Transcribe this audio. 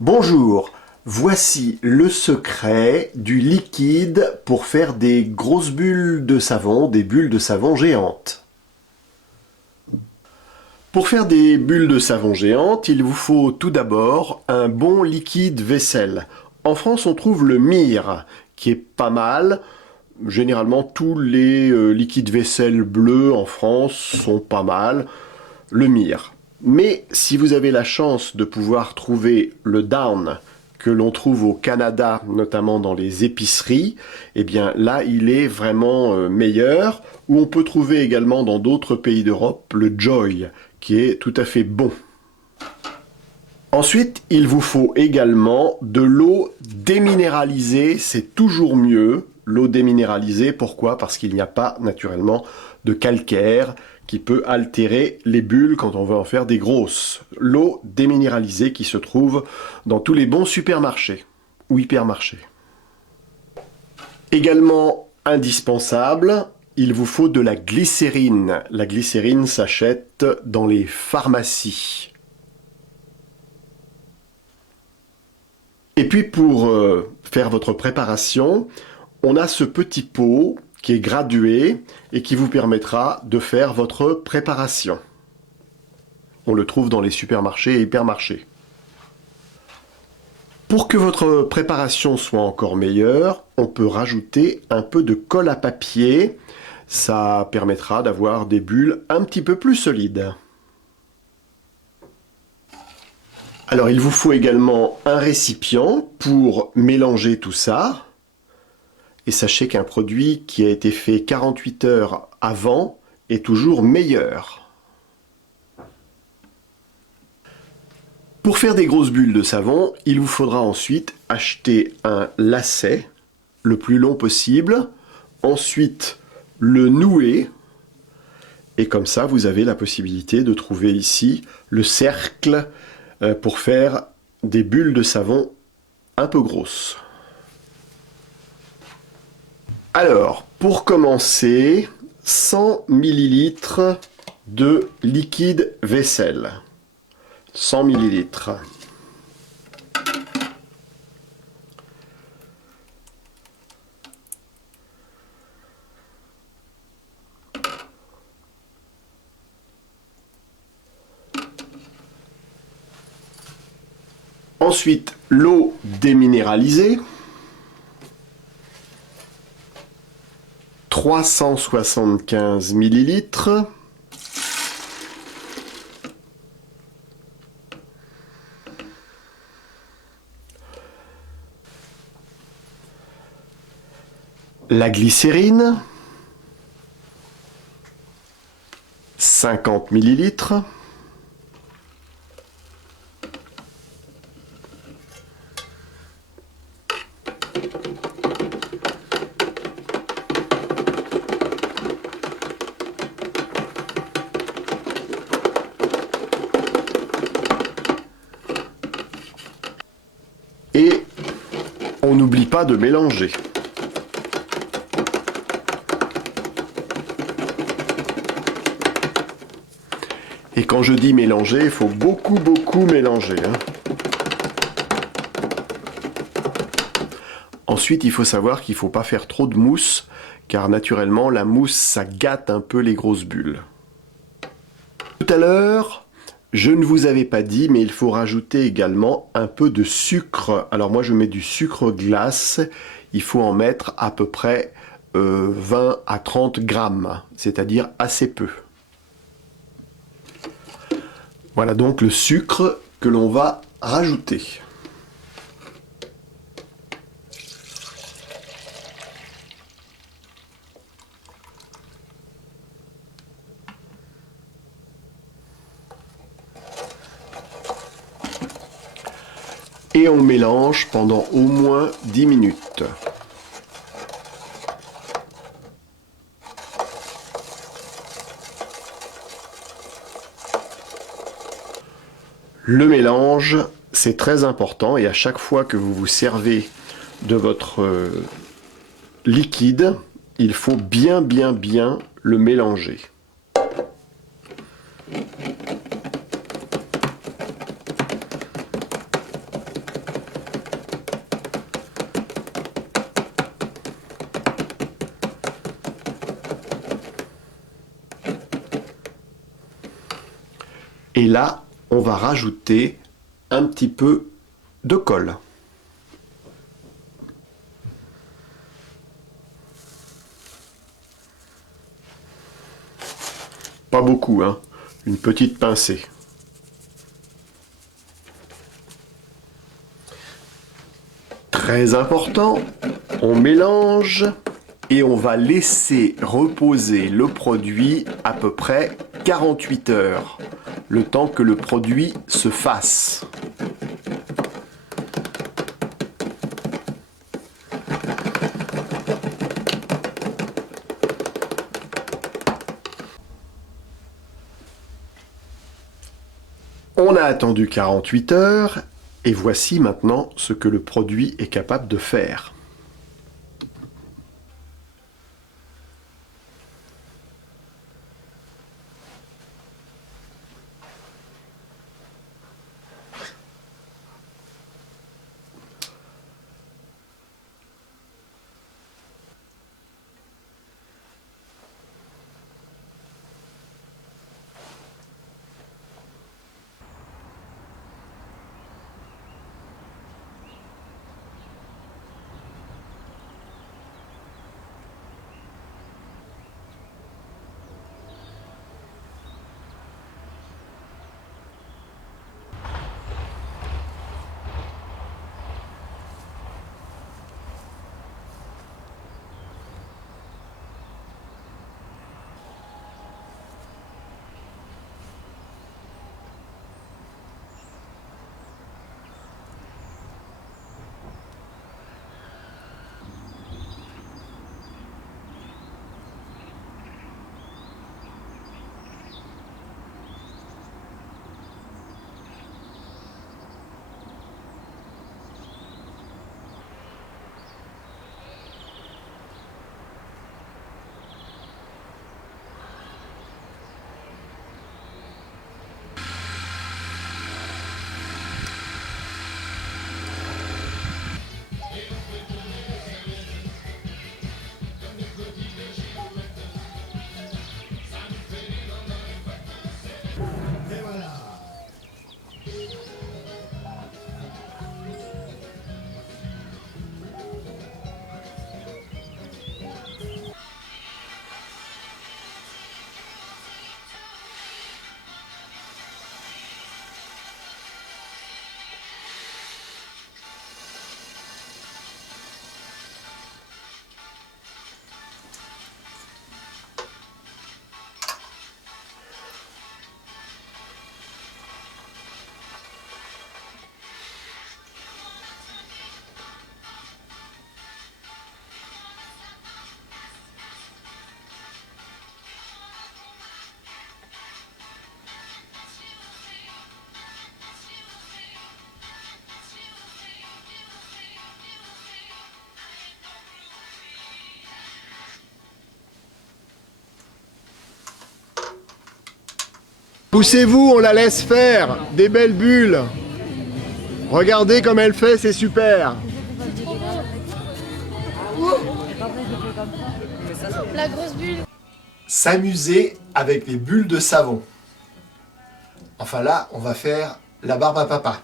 Bonjour, voici le secret du liquide pour faire des grosses bulles de savon, des bulles de savon géantes. Pour faire des bulles de savon géantes, il vous faut tout d'abord un bon liquide vaisselle. En France, on trouve le Mire, qui est pas mal. Généralement, tous les liquides vaisselle bleus en France sont pas mal. Le Mire. Mais si vous avez la chance de pouvoir trouver le Down que l'on trouve au Canada, notamment dans les épiceries, eh bien là, il est vraiment meilleur. Ou on peut trouver également dans d'autres pays d'Europe le Joy, qui est tout à fait bon. Ensuite, il vous faut également de l'eau déminéralisée, c'est toujours mieux. L'eau déminéralisée, pourquoi? Parce qu'il n'y a pas naturellement de calcaire qui peut altérer les bulles quand on veut en faire des grosses. L'eau déminéralisée qui se trouve dans tous les bons supermarchés ou hypermarchés. Également indispensable, il vous faut de la glycérine. La glycérine s'achète dans les pharmacies. Et puis pour faire votre préparation, on a ce petit pot qui est gradué et qui vous permettra de faire votre préparation. On le trouve dans les supermarchés et hypermarchés. Pour que votre préparation soit encore meilleure, on peut rajouter un peu de colle à papier. Ça permettra d'avoir des bulles un petit peu plus solides. Alors il vous faut également un récipient pour mélanger tout ça. Et sachez qu'un produit qui a été fait 48 heures avant est toujours meilleur. Pour faire des grosses bulles de savon, il vous faudra ensuite acheter un lacet le plus long possible, ensuite le nouer, et comme ça vous avez la possibilité de trouver ici le cercle pour faire des bulles de savon un peu grosses. Alors, pour commencer, 100 ml de liquide vaisselle. 100 ml. Ensuite, l'eau déminéralisée. 375 ml. La glycérine, 50 ml. Et on n'oublie pas de mélanger. Et quand je dis mélanger, il faut beaucoup mélanger. Ensuite, il faut savoir qu'il ne faut pas faire trop de mousse, car naturellement, la mousse, ça gâte un peu les grosses bulles. Tout à l'heure, je ne vous avais pas dit, mais il faut rajouter également un peu de sucre. Alors moi, je mets du sucre glace. Il faut en mettre à peu près 20 à 30 grammes, c'est-à-dire assez peu. Voilà donc le sucre que l'on va rajouter. Et on mélange pendant au moins 10 minutes. Le mélange, c'est très important et à chaque fois que vous vous servez de votre liquide, il faut bien le mélanger. Et là, on va rajouter un petit peu de colle. Pas beaucoup, hein. Une petite pincée. Très important, on mélange et on va laisser reposer le produit à peu près 48 heures, le temps que le produit se fasse. On a attendu 48 heures et voici maintenant ce que le produit est capable de faire. Poussez-vous, on la laisse faire. Des belles bulles. Regardez comme elle fait, c'est super. La grosse bulle. S'amuser avec les bulles de savon. Enfin là, on va faire la barbe à papa.